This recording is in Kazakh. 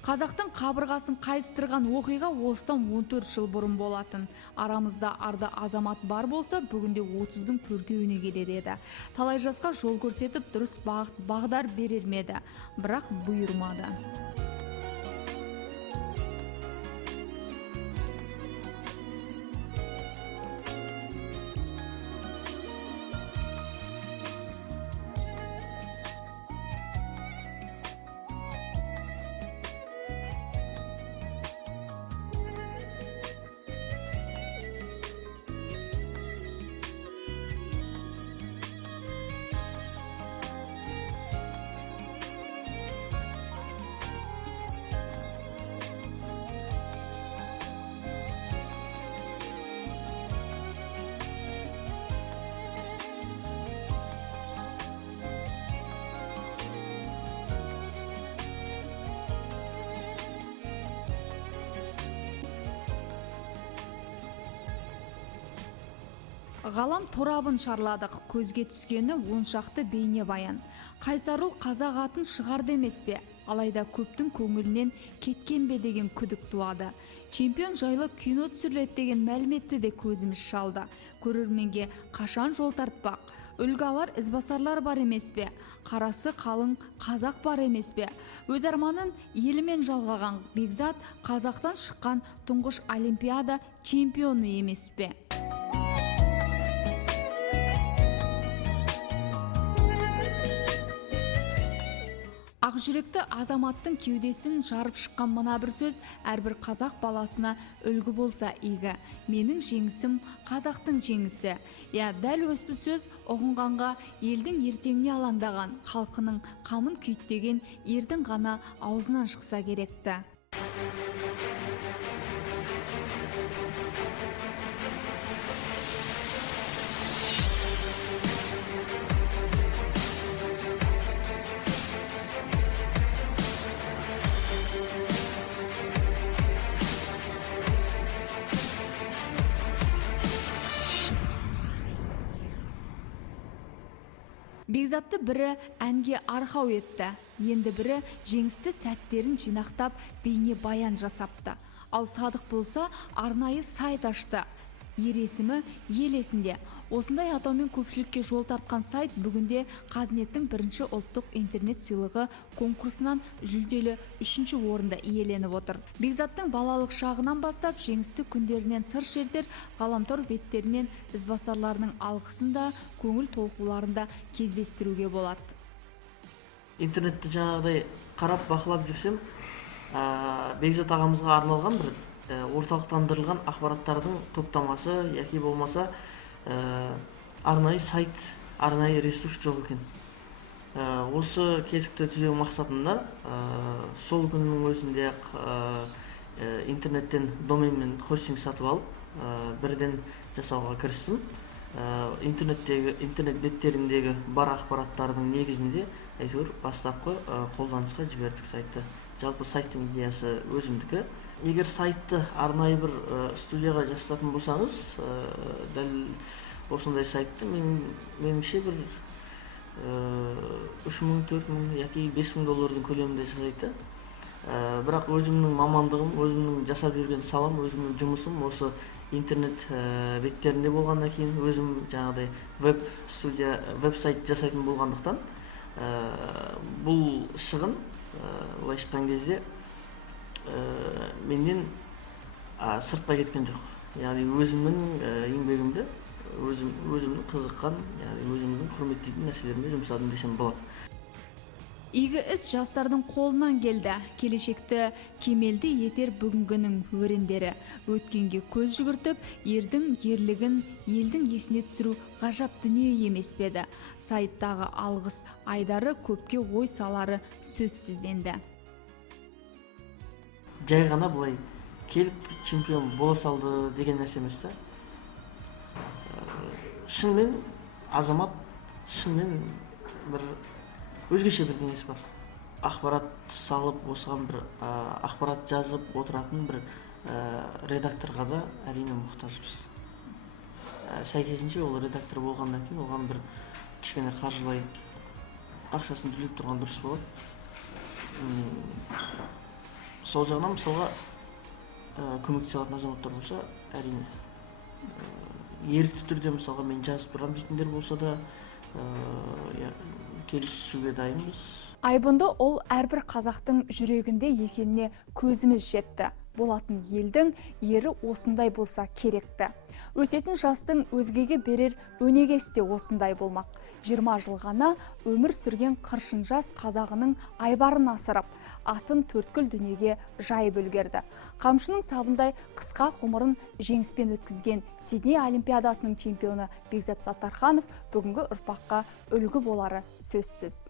Қазақтың қабырғасын қайыстырған оқиға осыдан 14 жыл бұрын болатын. Арамызда арда азамат бар болса, бүгінде 30-дың төртеуіне келер еді. Талай жасқа жол көрсетіп, дұрыс бағдар берер ме еді, бірақ бұйырмады. Ғалам торабын шарладық, көзге түскені оншақты бейне баян. Қайсарыл қазақ атын шығарды емес пе? Алайда көптің көңілінен кеткен бе деген күдік туады. Чемпион жайлы кино түсіріледі деген мәліметті де көзіміз шалды. Көрерменге қашан жол тартпақ? Үлгі алар ізбасарлар бар емес пе? Қарасы қалың қазақ бар емес пе? Өз арманын елімен жалғаған Бекзат қазақтан шыққан тұңғыш олимпиада чемпионы емес пе? Ақжүректі азаматтың кеудесін жарып шыққан мына бір сөз әрбір қазақ баласына үлгі болса игі. Менің жеңісім қазақтың жеңісі. Дәл осы сөз ұғынғанға елдің ертеңіне алаңдаған, халқының қамын күйттеген ердің ғана аузынан шықса керекті. Бекзатты бірі әнге арқау етті, енді бірі жеңісті сәттерін жинақтап бейне баян жасапты. Ал Садық болса арнайы сайт ашты. Ер есімі ел есінде. Осындай атаумен көпшілікке жол тартқан сайт бүгінде Қазнеттің бірінші ұлттық интернет сыйлығы конкурсынан жүлделі 3-ші орында иеленіп отыр. Бекзаттың балалық шағынан бастап жеңісті күндерінен сыр шертер ғаламтор беттерінен ізбасарларының алғысында, көңіл толқуларында кездестіруге болады. Интернетті жаңағыдай қарап бақылап жүрсем, Бекзат ағамызға арналған бір орталықтандырылған ақпараттардың топтамасы, яки болмаса арнайы сайт, арнайы ресурс жоқ екен. Осы кетікті түзеу мақсатында сол күннің өзінде интернеттен домен мен хостинг сатып алып, бірден жасауға кірістім. Интернет беттеріндегі бар ақпараттардың негізінде әйтеуір бастапқы қолданысқа жібердік сайтты. Жалпы сайттың идеясы өзімдікі. Егер сайтты арнайы бір студияға жасататын болсаңыз, дәл осындай сайтты меніңше бір 3.000, 4.000 яки 5.000 доллардың көлемінде жасайды. Бірақ өзімнің мамандығым, өзімнің жасап жүрген салам, өзімнің жұмысым осы интернет беттерінде болғаннан кейін өзім жаңағыдай веб-сайт жасайтын болғандықтан бұл шығын былай айтқан кезде менен сыртқа кеткен жоқ. Яғни өзімнің еңбегімді, өзімнің қызыққан, өзімнің құрметтейтін нәрселеріне жұмсадым десем болады. Игі іс жастардың қолынан келді. Келешекті кемелді етер бүгінгінің өрендері. Өткенге көз жүгіртіп, ердің ерлігін елдің есіне түсіру ғажап дүние емес пе еді. Сайттағы алғыс айдары көпке ой салары сөзсіз енді. Жай ғана бұлай келіп чемпион бола салды деген нәрсе емес та. Шынымен азамат, шынымен бір өзгеше бір денесі бар. Ақпарат салып, осыған бір ақпарат жазып отыратын бір редакторға да әрине мұқтажбыз. Сәйкесінше ол редактор болғаннан кейін оған бір кішкене қаржылай ақшасын төлеп тұрған дұрыс болады. сол жағынан мысалға көмектесе алатын азаматтар болса, әрине ерікті түрде мысалға мен жазып тұрам дейтіндер болса да келісуге дайынбыз. Айбынды ол әрбір қазақтың жүрегінде екеніне көзіміз жетті. Болатын елдің ері осындай болса керекті. Өсетін жастың өзгеге берер өнегесі де осындай болмақ. 20 жыл ғана өмір сүрген қыршын жас қазағының айбарын асырып, атын төрткүл дүниеге жайып үлгерді. Қамшының сабындай қысқа ғұмырын жеңіспен өткізген Сидней Олимпиадасының чемпионы Бекзат Саттарханов бүгінгі ұрпаққа үлгі болары сөзсіз.